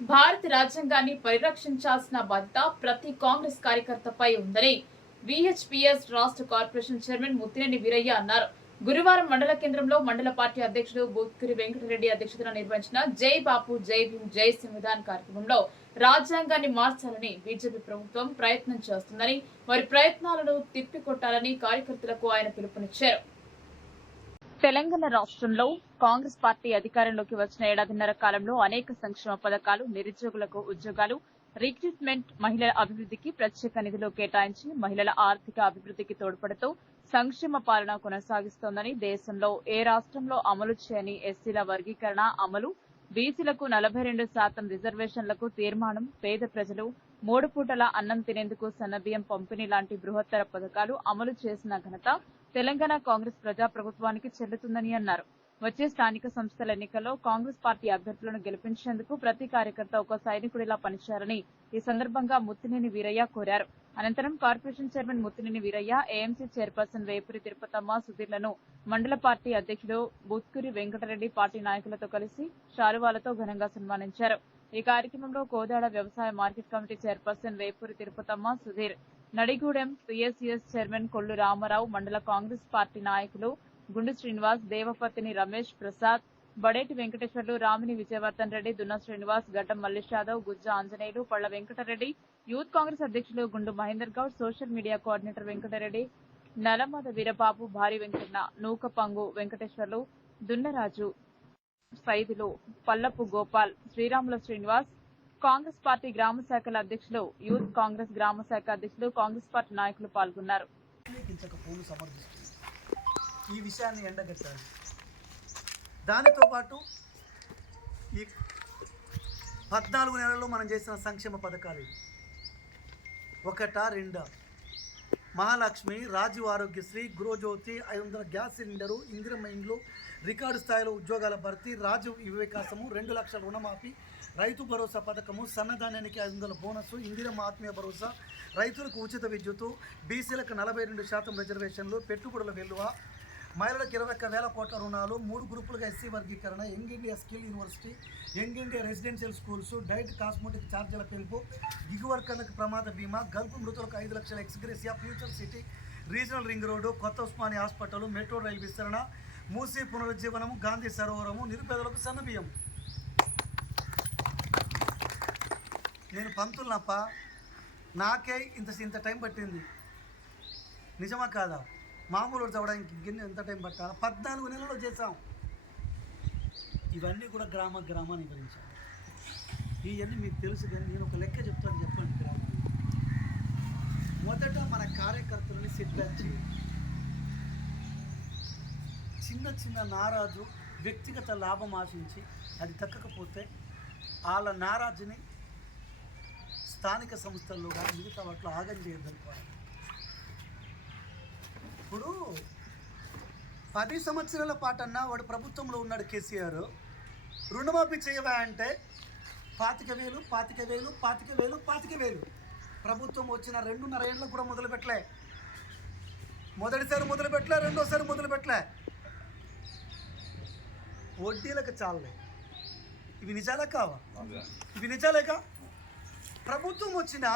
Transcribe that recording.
భారత రాజ్యాంగాన్ని పరిరక్షించాల్సిన బాధ్యత ప్రతి కాంగ్రెస్ కార్యకర్తపై ఉందని విహెచ్పిఎస్ రాష్ట్ర కార్పొరేషన్ చైర్మన్ ముత్తినేని వీరయ్య అన్నారు. గురువారం మండల కేంద్రంలో మండల పార్టీ అధ్యక్షుడు బూత్కరి వెంకటరెడ్డి అధ్యక్షతన నిర్వహించిన జై బాపు జై భీమ్ జై సంవిధాన్ కార్యక్రమంలో రాజ్యాంగాన్ని మార్చాలని బీజేపీ ప్రభుత్వం ప్రయత్నం చేస్తుందని వారి ప్రయత్నాలను తిప్పికొట్టాలని కార్యకర్తలకు ఆయన పిలుపునిచ్చారు. తెలంగాణ రాష్ట్రంలో కాంగ్రెస్ పార్టీ అధికారంలోకి వచ్చిన ఏడాదిన్నర కాలంలో అనేక సంక్షేమ పథకాలు నిరుద్యోగులకు ఉద్యోగాలు రిక్రూట్మెంట్ మహిళల అభివృద్ధికి ప్రత్యేక నిధులు కేటాయించి మహిళల ఆర్థిక అభివృద్ధికి తోడ్పడుతూ సంక్షేమ పాలన కొనసాగిస్తోందని దేశంలో ఏ రాష్ట్రంలో అమలు చేయని ఎస్సీల వర్గీకరణ అమలు బీసీలకు నలభై రెండు శాతం రిజర్వేషన్లకు తీర్మానం పేద ప్రజలు మూడు పూటల అన్నం తినేందుకు సన్నబియ్యం పంపిణీ లాంటి బృహత్తర పథకాలు అమలు చేసిన ఘనత తెలంగాణ కాంగ్రెస్ ప్రజా ప్రభుత్వానికి చెల్లుతుందని అన్నారు. వచ్చే స్థానిక సంస్థల ఎన్నికల్లో కాంగ్రెస్ పార్టీ అభ్యర్థులను గెలిపించేందుకు ప్రతి కార్యకర్త ఒక సైనికుడిలా పనిచేయాలని ఈ సందర్భంగా ముత్తినేని వీరయ్య కోరారు. అనంతరం corporation chairman Muthineni Veeraiah AMC chairperson Vepuri Tirupatamma సుధీర్లను మండల పార్టీ అధ్యక్షుడు బుత్కూరి వెంకటరెడ్డి పార్టీ నాయకులతో కలిసి శాలువాలతో ఘనంగా సన్మానించారు. ఈ కార్యక్రమంలో కోదాడ వ్యవసాయ market committee chairperson Vepuri Tirupatamma Sudhir Nadigudem PSCS chairman Kollu Ramarao మండల కాంగ్రెస్ పార్టీ నాయకులు గుండు శ్రీనివాస్ దేవపతిని రమేష్ ప్రసాద్ బడేటి వెంకటేశ్వర్లు రామిని విజయవర్ధన్ రెడ్డి దున్న శ్రీనివాస్ గడ్డం మల్లేష్ యాదవ్ గుజ్జ ఆంజనేయులు పళ్ళ వెంకటరెడ్డి యూత్ కాంగ్రెస్ అధ్యక్షులు Gundu Mahender Goud social media coordinator Venkatareddy Nalamada Veerababu Bhari Venkanna Nukapangu Venkateswarlu దున్నరాజు Saidulu పల్లపు గోపాల్ శ్రీరాముల శ్రీనివాస్ కాంగ్రెస్ పార్టీ గ్రామ శాఖల అధ్యక్షులు యూత్ కాంగ్రెస్ గ్రామ శాఖ అధ్యక్షులు కాంగ్రెస్ పార్టీ నాయకులు పాల్గొన్నారు. ఈ విషయాన్ని ఎండగట్టాలి. దానితో పాటు ఈ పద్నాలుగు నెలల్లో మనం చేసిన సంక్షేమ పథకాలు ఒకటా రెండా? మహాలక్ష్మి రాజీవ్ ఆరోగ్యశ్రీ గృహజ్యోతి ఐదు వందల గ్యాస్ సిలిండరు ఇందిరమ్మ ఇండ్లు రికార్డు స్థాయిలో ఉద్యోగాల భర్తీ రాజీవ్ వివేకాసము రెండు లక్షల రుణమాఫీ రైతు భరోసా పథకము సన్నధాన్యానికి ఐదు వందల బోనస్ ఇందిరమ్మ ఆత్మీయ భరోసా రైతులకు ఉచిత విద్యుత్తు బీసీలకు నలభై రెండు శాతం రిజర్వేషన్లు పెట్టుబడుల వెల్లువ మహిళలకు ఇరవై ఒక్క వేల కోట్ల రుణాలు మూడు గ్రూపులుగా ఎస్సీ వర్గీకరణ young India skill university young India residential schools diet cosmetic ఛార్జీల పెంపు గిగు వర్కర్లకు ప్రమాద బీమా గల్ఫ్ మృతులకు ఐదు లక్షల ex gratia future city regional ring road కొత్త ఉస్మాని హాస్పిటల్ మెట్రో రైలు విస్తరణ మూసీ పునరుజ్జీవనము గాంధీ సరోవరము నిరుపేదలకు సన్నబియ్యం నేను పంతులనప్ప నాకే ఇంత ఇంత టైం పట్టింది. నిజమా కాదా? మామూలు చదవడానికి గిన్నె ఎంత టైం పట్టాలి పద్నాలుగు నెలల్లో చేసాం ఇవన్నీ కూడా గ్రామ గ్రామాన్ని వివరించాను ఇవన్నీ మీకు తెలుసు కానీ నేను ఒక లెక్క చెప్తాను చెప్పండి గ్రామాన్ని మొదట మన కార్యకర్తలని సిద్ధం చేయాలి చిన్న చిన్న నారాజు వ్యక్తిగత లాభం ఆశించి అది దక్కకపోతే వాళ్ళ నారాజుని స్థానిక సంస్థల్లో కానీ మిగతా వాటిలో ఆగం చేయొద్దనుకోవాలి ఇప్పుడు పది సంవత్సరాల పాటన్నా వాడు ప్రభుత్వంలో ఉన్నాడు కేసీఆర్. రుణమాఫీ చేయవా అంటే పాతిక వేలు పాతిక వేలు పాతిక వేలు పాతిక వేలు. ప్రభుత్వం వచ్చిన రెండున్నర ఏళ్ళకు కూడా మొదలు పెట్టలే. మొదటిసారి మొదలు పెట్టలే రెండోసారి మొదలు పెట్టలే. వడ్డీలకు చాలే ఇవి నిజాలే కావా? ఇవి నిజాలేకా ప్రభుత్వం వచ్చిన